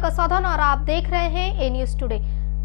कसौधन और आप देख रहे हैं ए न्यूज टुडे।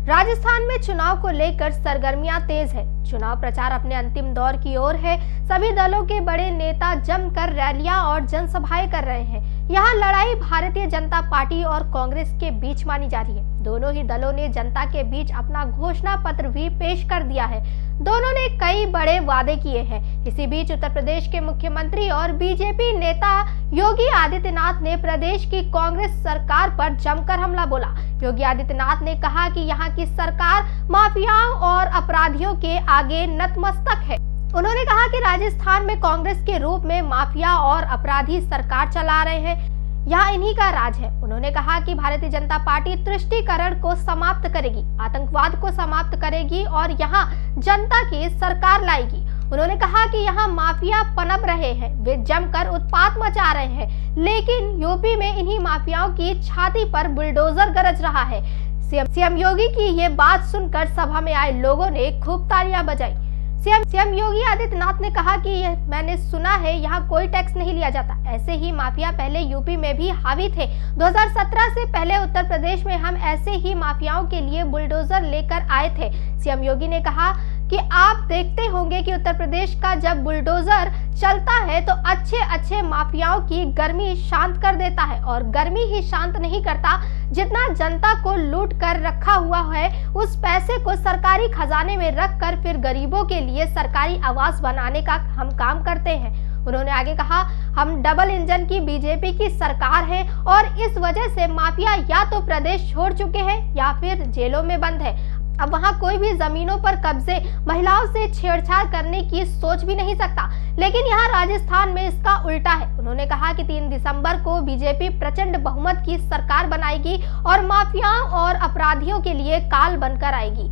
राजस्थान में चुनाव को लेकर सरगर्मियां तेज है। चुनाव प्रचार अपने अंतिम दौर की ओर है। सभी दलों के बड़े नेता जमकर रैलियां और जनसभाएं कर रहे हैं। यहाँ लड़ाई भारतीय जनता पार्टी और कांग्रेस के बीच मानी जा रही है। दोनों ही दलों ने जनता के बीच अपना घोषणा पत्र भी पेश कर दिया है। दोनों ने कई बड़े वादे किए हैं। इसी बीच उत्तर प्रदेश के मुख्यमंत्री और बीजेपी नेता योगी आदित्यनाथ ने प्रदेश की कांग्रेस सरकार पर जमकर हमला बोला। योगी आदित्यनाथ ने कहा कि यहाँ की सरकार माफियाओं और अपराधियों के आगे नतमस्तक है। उन्होंने कहा कि राजस्थान में कांग्रेस के रूप में माफिया और अपराधी सरकार चला रहे हैं, यहाँ इन्हीं का राज है। उन्होंने कहा कि भारतीय जनता पार्टी तुष्टीकरण को समाप्त करेगी, आतंकवाद को समाप्त करेगी और यहाँ जनता की सरकार लाएगी। उन्होंने कहा कि यहाँ माफिया पनप रहे हैं, वे जमकर उत्पात मचा रहे हैं, लेकिन यूपी में इन्हीं माफियाओं की छाती पर बुलडोजर गरज रहा है। सीएम योगी की ये बात सुनकर सभा में आए लोगों ने खूब तालियां बजाई। सीएम योगी आदित्यनाथ ने कहा कि मैंने सुना है यहाँ कोई टैक्स नहीं लिया जाता। ऐसे ही माफिया पहले यूपी में भी हावी थे। 2017 से पहले उत्तर प्रदेश में हम ऐसे ही माफियाओं के लिए बुलडोजर लेकर आए थे। सीएम योगी ने कहा कि आप देखते होंगे कि उत्तर प्रदेश का जब बुलडोजर चलता है तो अच्छे माफियाओं की गर्मी शांत कर देता है, और गर्मी ही शांत नहीं करता, जितना जनता को लूट कर रखा हुआ है उस पैसे को सरकारी खजाने में रख कर फिर गरीबों के लिए सरकारी आवास बनाने का हम काम करते हैं। उन्होंने आगे कहा, हम डबल इंजन की बीजेपी की सरकार है और इस वजह से माफिया या तो प्रदेश छोड़ चुके हैं या फिर जेलों में बंद है। अब वहाँ कोई भी जमीनों पर कब्जे, महिलाओं से छेड़छाड़ करने की सोच भी नहीं सकता, लेकिन यहाँ राजस्थान में इसका उल्टा है। उन्होंने कहा कि 3 दिसंबर को बीजेपी प्रचंड बहुमत की सरकार बनाएगी और माफियाओं और अपराधियों के लिए काल बनकर आएगी।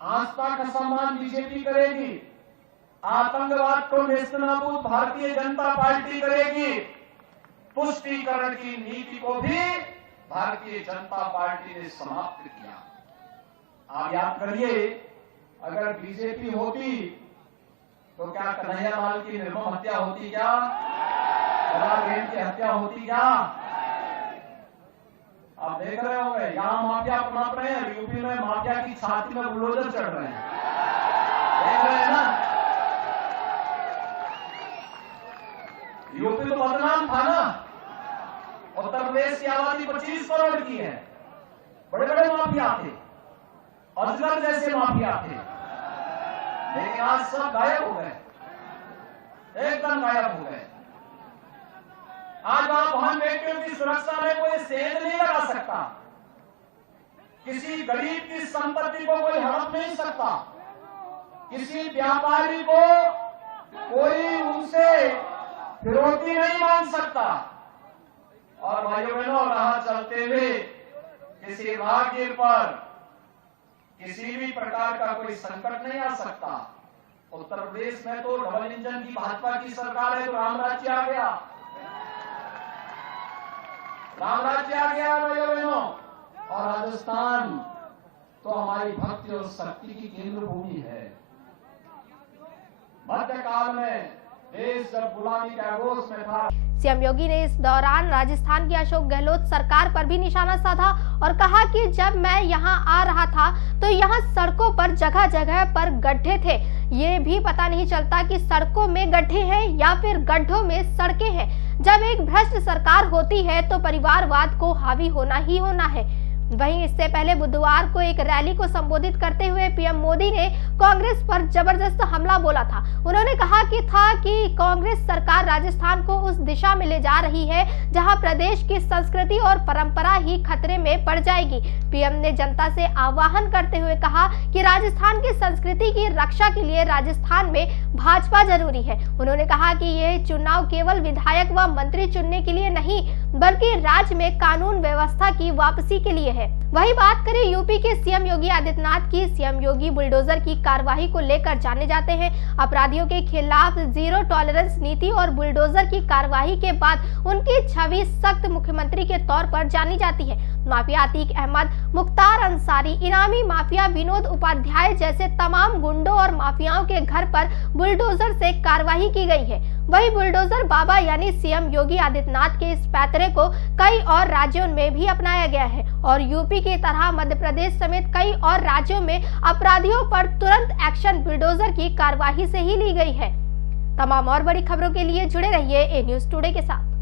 आस्था का सम्मान बीजेपी करेगी, आतंकवाद को नेस्तनाबूद भारतीय जनता पार्टी करेगी, तुष्टीकरण की नीति को भी भारतीय जनता पार्टी ने समाप्त किया। आप याद करिए, अगर बीजेपी होती तो क्या कन्हैयालाल की निर्मम हत्या होती, क्या बहन की हत्या होती, क्या? आप देख रहे होंगे यहां माफिया पनप रहे हैं, यूपी में माफिया की छाती में बुलडोजर चढ़ रहे हैं, देख रहे हैं ना? यूपी तो बदनाम था ना। उत्तर प्रदेश की आबादी 25 करोड़ की है, बड़े बड़े माफिया थे, अजगर जैसे माफिया थे, लेकिन आज सब गायब हो गए, एकदम गायब हो गए। आज आप वाहन व्यक्तियों की सुरक्षा में कोई सेंध नहीं लगा सकता, किसी गरीब की संपत्ति को कोई हड़प नहीं सकता, किसी व्यापारी को कोई उनसे फिरौती नहीं मांग सकता। और भाइयों बहनों, राह चलते हुए किसी राहगीर पर किसी भी प्रकार का कोई संकट नहीं आ सकता। उत्तर प्रदेश में तो डबल इंजन की भाजपा की सरकार है, तो राम राज्य आ गया, राम राज्य आ गया भाइयों बहनों। और राजस्थान तो हमारी भक्ति और शक्ति की केंद्र भूमि है। मध्यकाल में देश जब गुलामी के आगोश में था। सीएम योगी ने इस दौरान राजस्थान की अशोक गहलोत सरकार पर भी निशाना साधा और कहा कि जब मैं यहां आ रहा था तो यहां सड़कों पर जगह जगह पर गड्ढे थे। ये भी पता नहीं चलता कि सड़कों में गड्ढे हैं या फिर गड्ढों में सड़कें हैं। जब एक भ्रष्ट सरकार होती है तो परिवारवाद को हावी होना ही होना है। वहीं इससे पहले बुधवार को एक रैली को संबोधित करते हुए पीएम मोदी ने कांग्रेस पर जबरदस्त हमला बोला था। उन्होंने कहा कि कांग्रेस सरकार राजस्थान को उस दिशा में ले जा रही है जहां प्रदेश की संस्कृति और परंपरा ही खतरे में पड़ जाएगी। पीएम ने जनता से आह्वान करते हुए कहा कि राजस्थान की संस्कृति की रक्षा के लिए राजस्थान में भाजपा जरूरी है। उन्होंने कहा कि यह चुनाव केवल विधायक व मंत्री चुनने के लिए नहीं, बल्कि राज्य में कानून व्यवस्था की वापसी के लिए है। वही बात करें यूपी के सीएम योगी आदित्यनाथ की। सीएम योगी बुलडोजर की कार्रवाई को लेकर जाने जाते हैं। अपराधियों के खिलाफ जीरो टॉलरेंस नीति और बुलडोजर की कार्रवाई के बाद उनकी छवि सख्त मुख्यमंत्री के तौर पर जानी जाती है। माफिया अतीक अहमद, मुख्तार अंसारी, इनामी माफिया विनोद उपाध्याय जैसे तमाम गुंडों और माफियाओं के घर पर बुलडोजर से कार्रवाई की गई है। वही बुलडोजर बाबा यानी सीएम योगी आदित्यनाथ के इस पैतरे को कई और राज्यों में भी अपनाया गया है और यूपी की तरह मध्य प्रदेश समेत कई और राज्यों में अपराधियों पर तुरंत एक्शन बुलडोजर की कार्रवाई से ही ली गई है। तमाम और बड़ी खबरों के लिए जुड़े रहिए ए न्यूज़ टुडे के साथ।